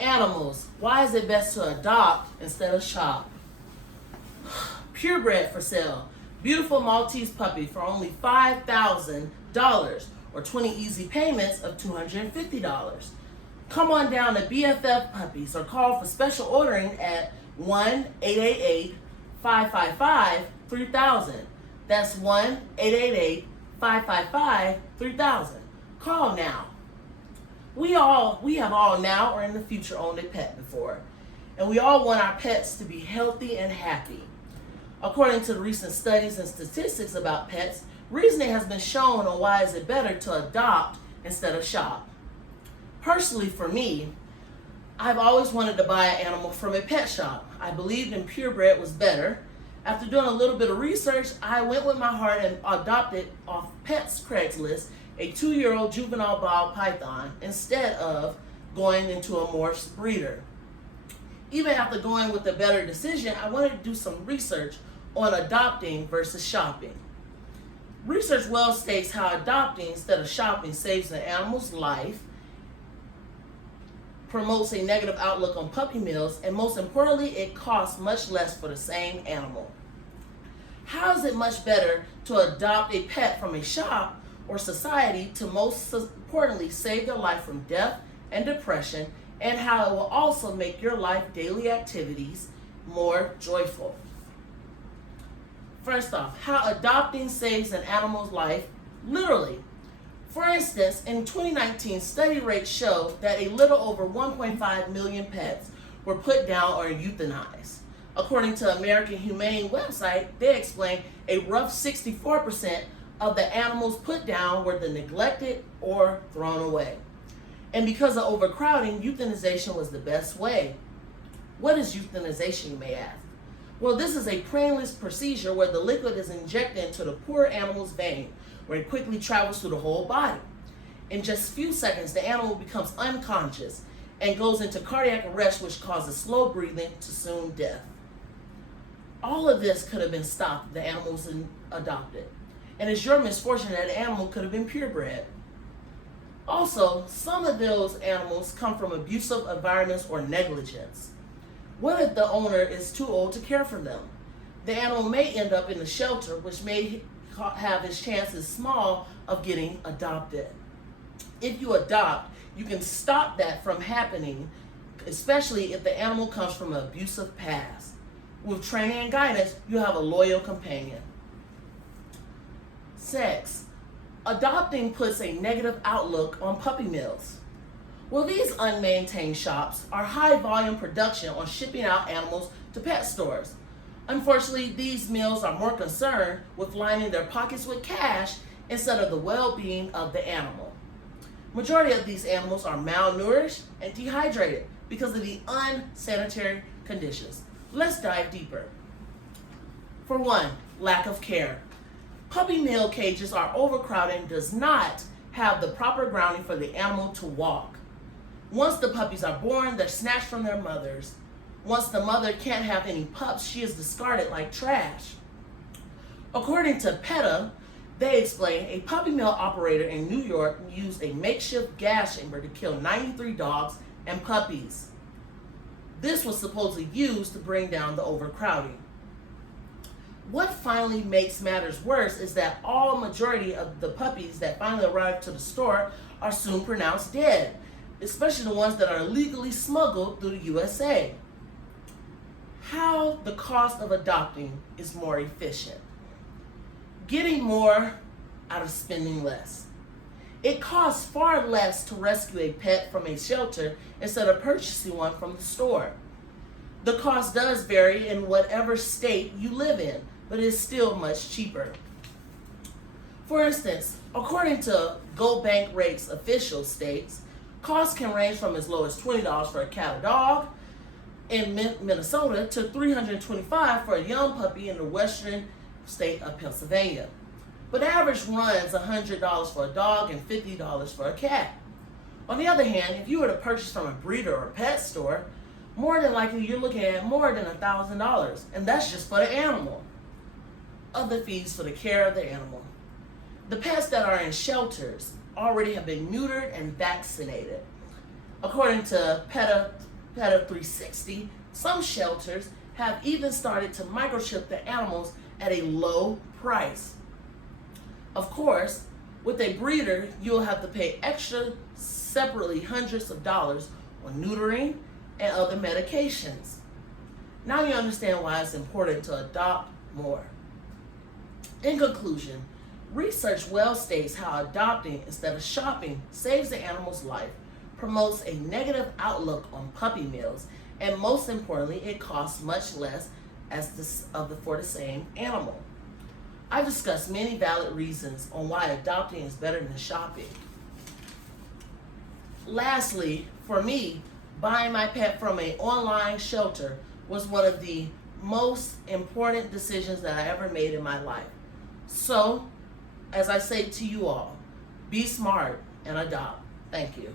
Animals. Why is it best to adopt instead of shop? Purebred for sale. Beautiful Maltese puppy for only $5,000 or 20 easy payments of $250. Come on down to BFF Puppies or call for special ordering at 1-888-555-3000. That's 1-888-555-3000. Call now. We have all now or in the future owned a pet before, and we all want our pets to be healthy and happy. According to the recent studies and statistics about pets, reasoning has been shown on why is it better to adopt instead of shop. Personally, for me, I've always wanted to buy an animal from a pet shop. I believed in purebred was better. After doing a little bit of research, I went with my heart and adopted off Pets Craigslist a 2-year-old juvenile ball python instead of going into a morse breeder. Even after going with a better decision, I wanted to do some research on adopting versus shopping. Research well states how adopting instead of shopping saves an animal's life, promotes a negative outlook on puppy mills, and most importantly, it costs much less for the same animal. How is it much better to adopt a pet from a shop or society to most importantly save their life from death and depression, and how it will also make your life daily activities more joyful? First off, how adopting saves an animal's life literally. For instance, in 2019, study rates show that a little over 1.5 million pets were put down or euthanized. According to American Humane website, they explain a rough 64% of the animals put down were neglected or thrown away. And because of overcrowding, euthanization was the best way. What is euthanization, you may ask? Well, this is a painless procedure where the liquid is injected into the poor animal's vein, where it quickly travels through the whole body. In just a few seconds, the animal becomes unconscious and goes into cardiac arrest, which causes slow breathing to soon death. All of this could have been stopped if the animal was adopted. And it's your misfortune that the animal could have been purebred. Also, some of those animals come from abusive environments or negligence. What if the owner is too old to care for them? The animal may end up in the shelter, which may have its chances small of getting adopted. If you adopt, you can stop that from happening, especially if the animal comes from an abusive past. With training and guidance, you have a loyal companion. Sex. Adopting puts a negative outlook on puppy mills. Well, these unmaintained shops are high volume production on shipping out animals to pet stores. Unfortunately, these mills are more concerned with lining their pockets with cash instead of the well-being of the animal. Majority of these animals are malnourished and dehydrated because of the unsanitary conditions. Let's dive deeper. For one, lack of care. Puppy mill cages are overcrowded and does not have the proper grounding for the animal to walk. Once the puppies are born, they're snatched from their mothers. Once the mother can't have any pups, she is discarded like trash. According to PETA, they explain a puppy mill operator in New York used a makeshift gas chamber to kill 93 dogs and puppies. This was supposedly used to bring down the overcrowding. What finally makes matters worse is that all majority of the puppies that finally arrive to the store are soon pronounced dead, especially the ones that are illegally smuggled through the USA. How the cost of adopting is more efficient. Getting more out of spending less. It costs far less to rescue a pet from a shelter instead of purchasing one from the store. The cost does vary in whatever state you live in, but it's still much cheaper. For instance, according to Go Bank Rates official states, costs can range from as low as $20 for a cat or dog in Minnesota to $325 for a young puppy in the western state of Pennsylvania. But average runs $100 for a dog and $50 for a cat. On the other hand, if you were to purchase from a breeder or pet store, more than likely you're looking at more than $1,000, and that's just for the animal. Other fees for the care of the animal. The pets that are in shelters already have been neutered and vaccinated. According to PETA Pet of 360, some shelters have even started to microchip their animals at a low price. Of course, with a breeder, you'll have to pay extra separately hundreds of dollars on neutering and other medications. Now you understand why it's important to adopt more. In conclusion, research well states how adopting instead of shopping saves the animal's life, promotes a negative outlook on puppy mills, and most importantly, it costs much less for the same animal. I've discussed many valid reasons on why adopting is better than shopping. Lastly, for me, buying my pet from an online shelter was one of the most important decisions that I ever made in my life. So, as I say to you all, be smart and adopt. Thank you.